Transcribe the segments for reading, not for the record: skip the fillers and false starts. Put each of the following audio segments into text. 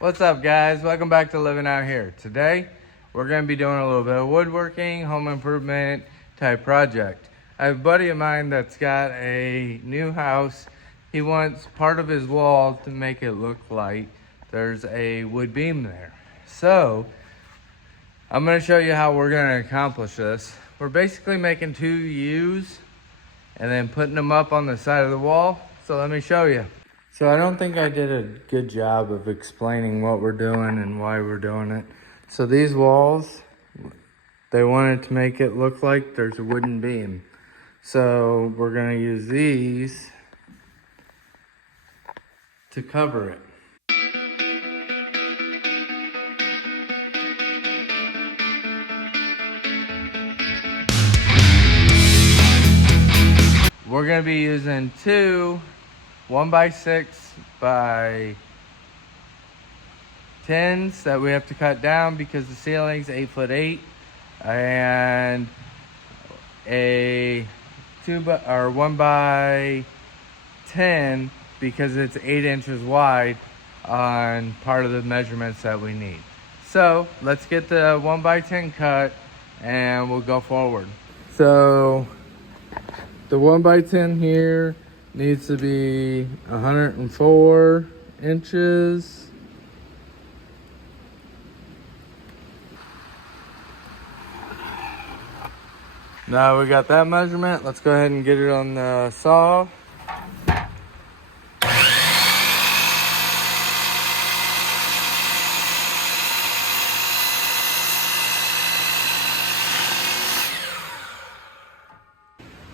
What's up, guys? Welcome back to Living Out Here. Today, we're going to be doing a little bit of woodworking, home improvement type project. I have a buddy of mine that's got a new house. He wants part of his wall to make it look like there's a wood beam there. So, I'm going to show you how we're going to accomplish this. We're basically making two U's and then putting them up on the side of the wall. So let me show you. So I don't think I did a good job of explaining what we're doing and why we're doing it. So these walls, they wanted to make it look like there's a wooden beam. So we're gonna use these to cover it. We're gonna be using two 1x6 by 10s that we have to cut down because the ceiling's 8'8", and a 1x10 because it's 8 inches wide on part of the measurements that we need. So let's get the 1x10 cut and we'll go forward. So the 1x10 here needs to be 104 inches. Now we got that measurement. Let's go ahead and get it on the saw.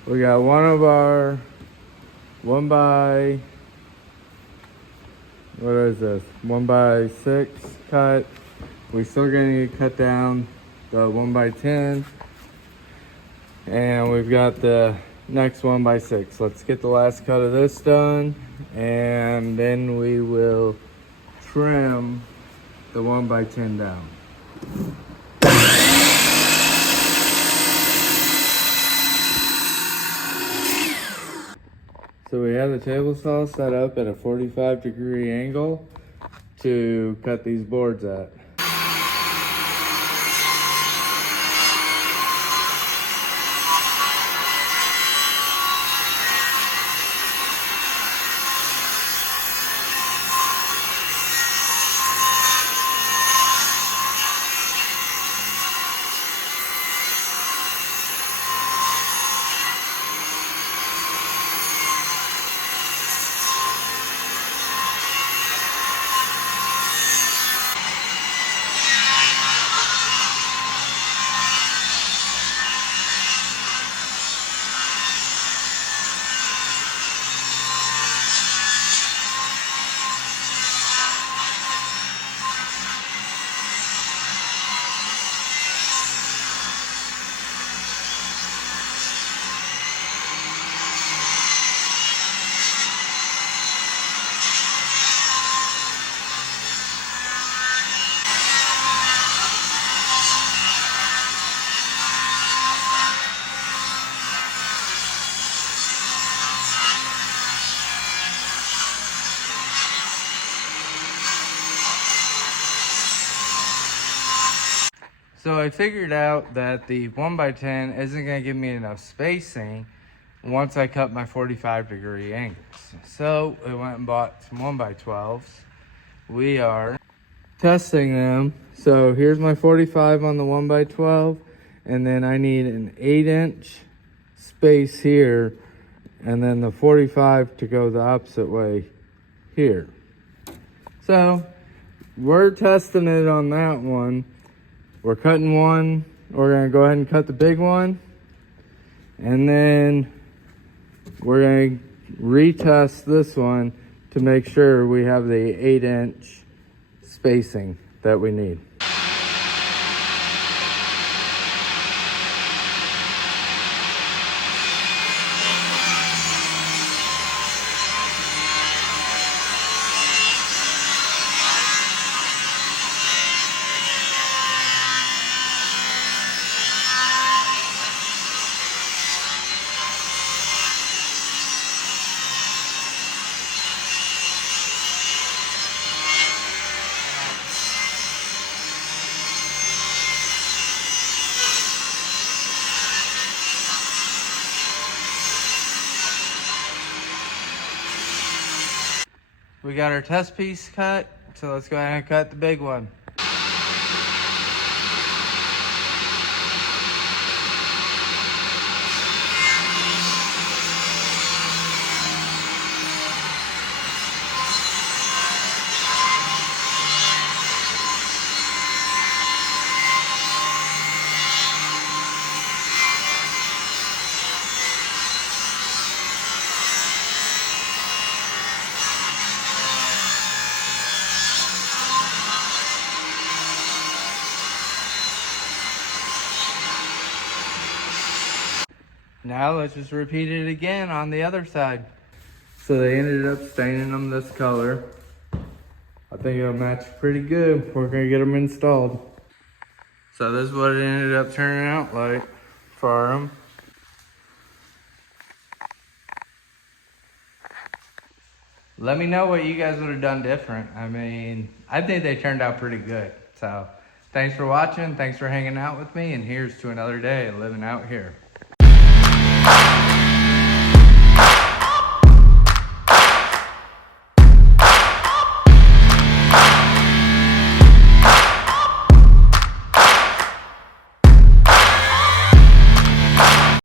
We got one of our 1x6 cut. We still gonna need to cut down the 1x10. And we've got the next 1x6. Let's get the last cut of this done, and then we will trim the 1x10 down. So we have the table saw set up at a 45-degree angle to cut these boards at. So I figured out that the 1x10 isn't gonna give me enough spacing once I cut my 45-degree angles. So I went and bought some 1x12s. We are testing them. So here's my 45 on the 1x12, and then I need an 8-inch space here, and then the 45 to go the opposite way here. So we're testing it on that one. We're cutting one. We're gonna go ahead and cut the big one, and then we're gonna retest this one to make sure we have the 8-inch spacing that we need. We got our test piece cut, so let's go ahead and cut the big one. Now let's just repeat it again on the other side. So they ended up staining them this color. I think it'll match pretty good. We're gonna get them installed. So this is what it ended up turning out like for them. Let me know what you guys would have done different. I mean, I think they turned out pretty good. So thanks for watching. Thanks for hanging out with me. And here's to another day living out here.